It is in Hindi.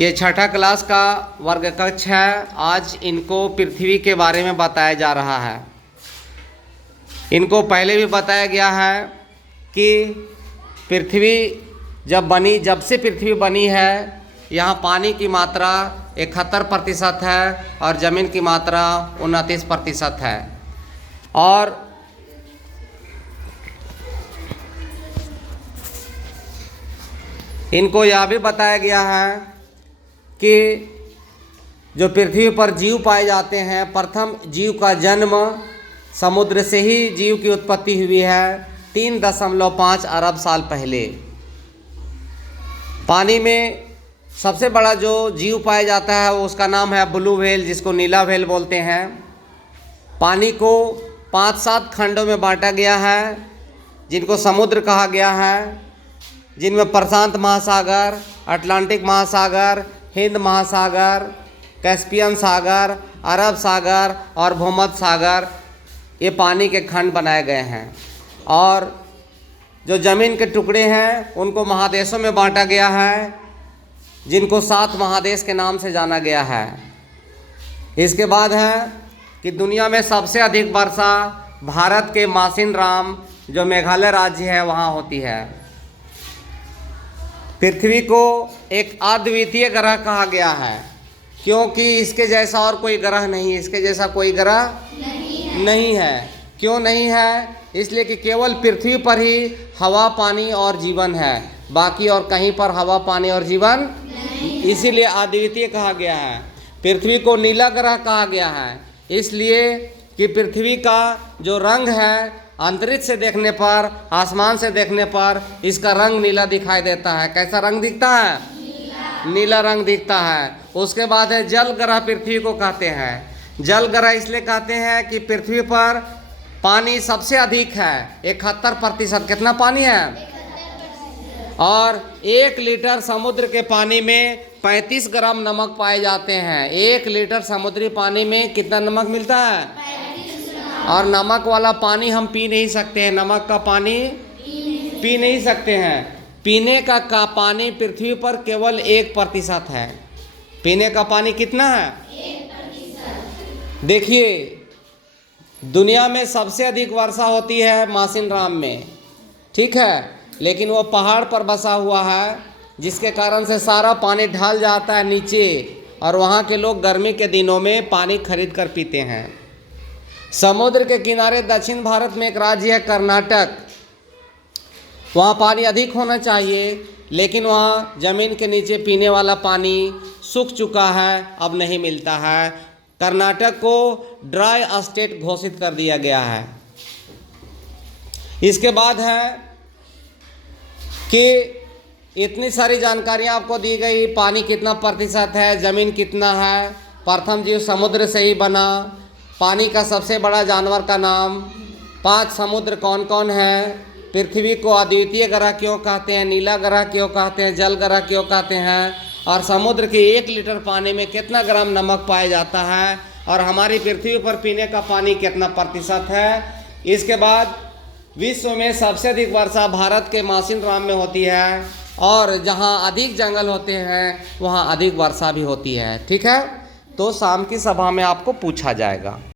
ये छठा क्लास का वर्ग कक्ष है। आज इनको पृथ्वी के बारे में बताया जा रहा है। इनको पहले भी बताया गया है कि पृथ्वी जब से पृथ्वी बनी है, यहाँ पानी की मात्रा 71% है और ज़मीन की मात्रा 29% है। और इनको यह भी बताया गया है कि जो पृथ्वी पर जीव पाए जाते हैं, प्रथम जीव का जन्म समुद्र से ही जीव की उत्पत्ति हुई है 3.5 अरब साल पहले। पानी में सबसे बड़ा जो जीव पाया जाता है वो उसका नाम है ब्लू व्हेल, जिसको नीला व्हेल बोलते हैं। पानी को 5-7 खंडों में बांटा गया है, जिनको समुद्र कहा गया है, जिनमें प्रशांत महासागर, अटलांटिक महासागर, हिंद महासागर, कैस्पियन सागर, अरब सागर और भूमध्य सागर, ये पानी के खंड बनाए गए हैं। और जो ज़मीन के टुकड़े हैं उनको महादेशों में बांटा गया है, जिनको 7 महादेश के नाम से जाना गया है। इसके बाद है कि दुनिया में सबसे अधिक वर्षा भारत के मासिनराम, जो मेघालय राज्य है, वहाँ होती है। पृथ्वी को एक अद्वितीय ग्रह कहा गया है, क्योंकि इसके जैसा और कोई ग्रह नहीं, इसके जैसा कोई ग्रह नहीं है। क्यों नहीं है? इसलिए कि केवल पृथ्वी पर ही हवा, पानी और जीवन है, बाकी और कहीं पर हवा, पानी और जीवन, इसीलिए अद्वितीय कहा गया है। पृथ्वी को नीला ग्रह कहा गया है, इसलिए कि पृथ्वी का जो रंग है, अंतरिक्ष से देखने पर, आसमान से देखने पर इसका रंग नीला दिखाई देता है। कैसा रंग दिखता है? नीला रंग दिखता है। उसके बाद है जल ग्रह, पृथ्वी को कहते हैं। जल ग्रह इसलिए कहते हैं कि पृथ्वी पर पानी सबसे अधिक है, 71%। कितना पानी है? और 1 लीटर समुद्र के पानी में 35 ग्राम नमक पाए जाते हैं। 1 लीटर समुद्री पानी में कितना नमक मिलता है? और नमक वाला पानी हम पी नहीं सकते हैं, नमक का पानी पी नहीं सकते हैं। पीने का पानी पृथ्वी पर केवल 1% है। पीने का पानी कितना है? 1%। देखिए, दुनिया में सबसे अधिक वर्षा होती है मासिनराम में, ठीक है, लेकिन वो पहाड़ पर बसा हुआ है, जिसके कारण से सारा पानी ढल जाता है नीचे, और वहाँ के लोग गर्मी के दिनों में पानी खरीद कर पीते हैं। समुद्र के किनारे दक्षिण भारत में एक राज्य है कर्नाटक, वहाँ पानी अधिक होना चाहिए, लेकिन वहाँ ज़मीन के नीचे पीने वाला पानी सूख चुका है, अब नहीं मिलता है। कर्नाटक को ड्राई स्टेट घोषित कर दिया गया है। इसके बाद है कि इतनी सारी जानकारियाँ आपको दी गई, पानी कितना प्रतिशत है, ज़मीन कितना है, प्रथम जीव समुद्र से ही बना, पानी का सबसे बड़ा जानवर का नाम, 5 समुद्र कौन कौन है, पृथ्वी को अद्वितीय ग्रह क्यों कहते हैं, नीला ग्रह क्यों कहते हैं, जल ग्रह क्यों कहते हैं, और समुद्र के 1 लीटर पानी में कितना ग्राम नमक पाया जाता है, और हमारी पृथ्वी पर पीने का पानी कितना प्रतिशत है। इसके बाद विश्व में सबसे अधिक वर्षा भारत के मासिनराम में होती है, और जहाँ अधिक जंगल होते हैं वहाँ अधिक वर्षा भी होती है। ठीक है, तो शाम की सभा में आपको पूछा जाएगा।